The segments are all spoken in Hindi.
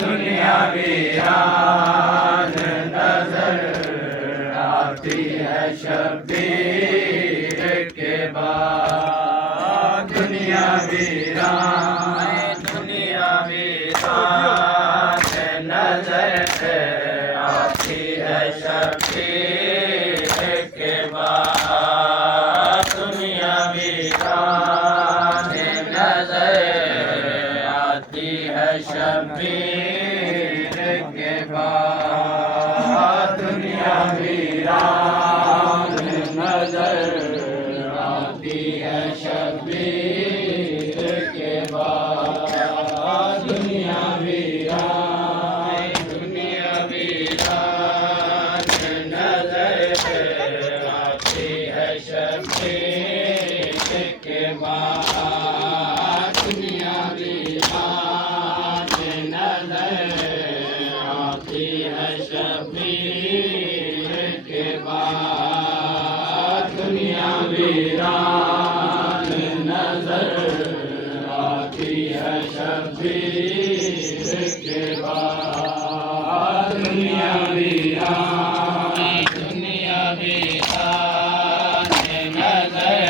दुनिया वीरान नजर आती है शब्बीर के बाद। दुनिया वीरान नजर आती है शब्बीर के बाद। दुनिया वीरान नजर आती है शब्बीर के बाद। दुनिया वीरान नजर आती है शब्बीर के बाद। दुनिया वीरान नजर आती है शब्बीर के बाद। दुनिया वीरान नजर आती है शब्बीर के बाद। दुनिया वीरान नजर आती है शब्बीर के बाद। दुनिया वीरान नजर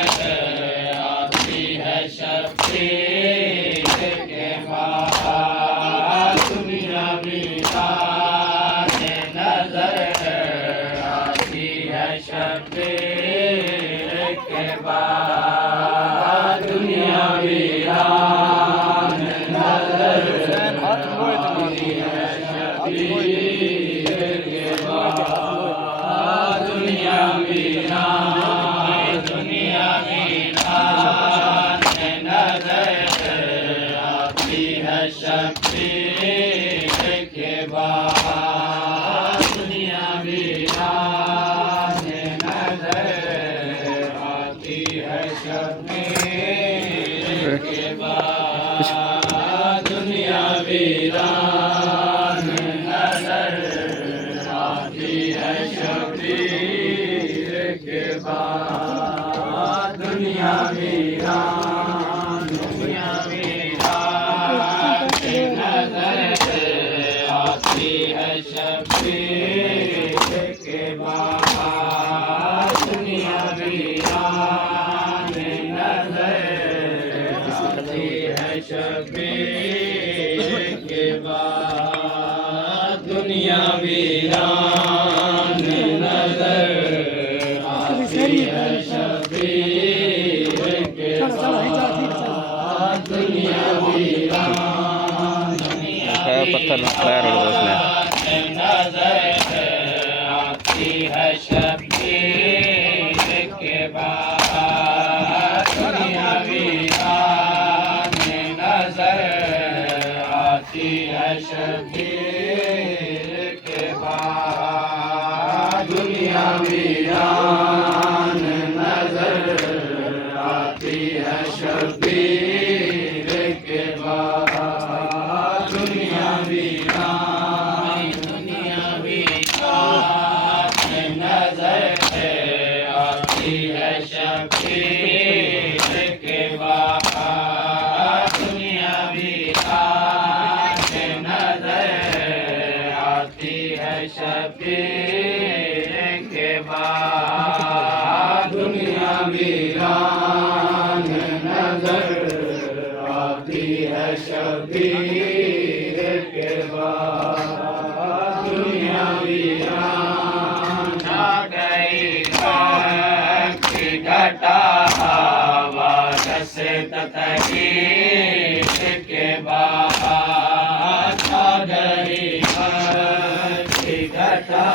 आती है शब्बीर के बाद। दुनिया वीरान नजर आती है शब्बीर के बाद। दुनिया वीरान नजर आती है शब्बीर के बाद। दुनिया वीरान नजर आती है शब्बीर के बाद। दुनिया वीरान नजर आती है शब्बीर के बाद। दुनिया वीरान नजर आती है शब्बीर के बाद। दुनिया वीरान नजर आती है शब्बीर के बाद। दुनिया वीरान नजर आती है शब्बीर के बाद। दुनिया वीरान नजर आती है शब्बीर के बाद। दुनिया वीरान पत्थर पैर और उसने नजर आती है शब्बीर के बाद। दुनिया वीरान नजर आती है शब्बीर के बाद। दुनिया वीरान नजर आती है शब्बीर के बाद। दुनिया वीरान नजर आती है शब्बीर के बाद। दुनिया वीरान नजर आती है शब्बीर के बाद। दुनिया वीरान नजर आती है शब्बीर के बाद। दुनिया वीरान आ गई की घटा वारस ततहीर के बाद। आ गई की घटा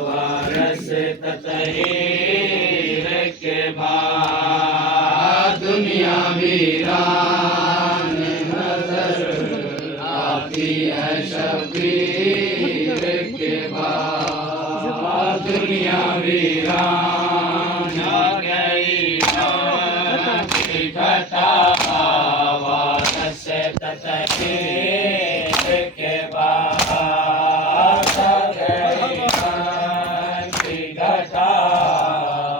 वारस ततहीर के बाद। दुनिया वीरान नजर आती है शब्बीर के बाद। दुनिया वीरान आ गई घटा वारस ततहीर के बाद। आ गई घटा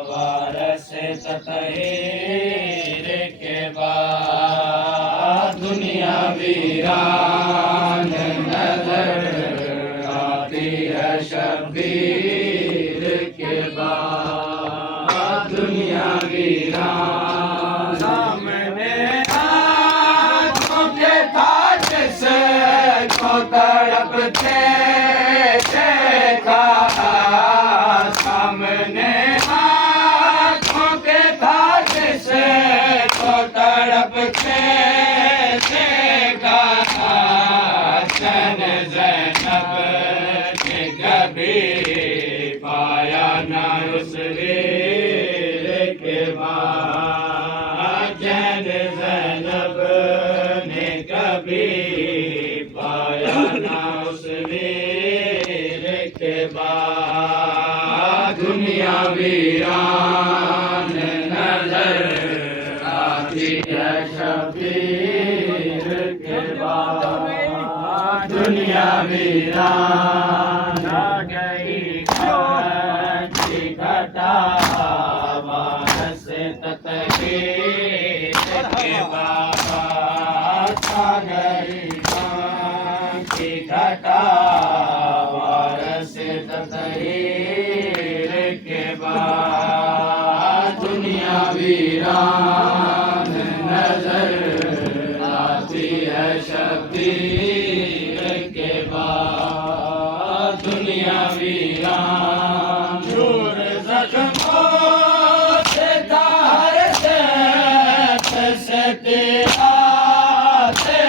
वारस ततहीर के बाद। दुनिया वीरान तड़पते देखा सामने आँखों के था जिसे तो तड़पते देखा चैन ज़ैनब ने कभी पाया ना उस वीर के बाद चैन ज़ैनब ने कभी पाया ना उस वीर के बाद दुनिया वीरान नजर आती है शबीर के बाद दुनिया वीरान गई कांची घटा वारस तकदीर के बाद आ गई कांची घटा वारस तकदीर के बाद दुनिया वीरान नजर आती है शबीर के बाद दुनिया वीरान दूर जख्मों से तार से आते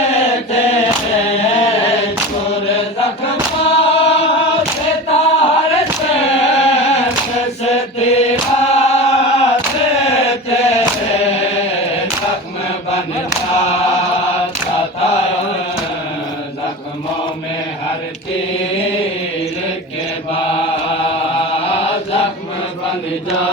थे दूर जख्मों से तार से आते थे जख्म बन जाता था जख्मों में हर तीर के बाद जख्म बन जा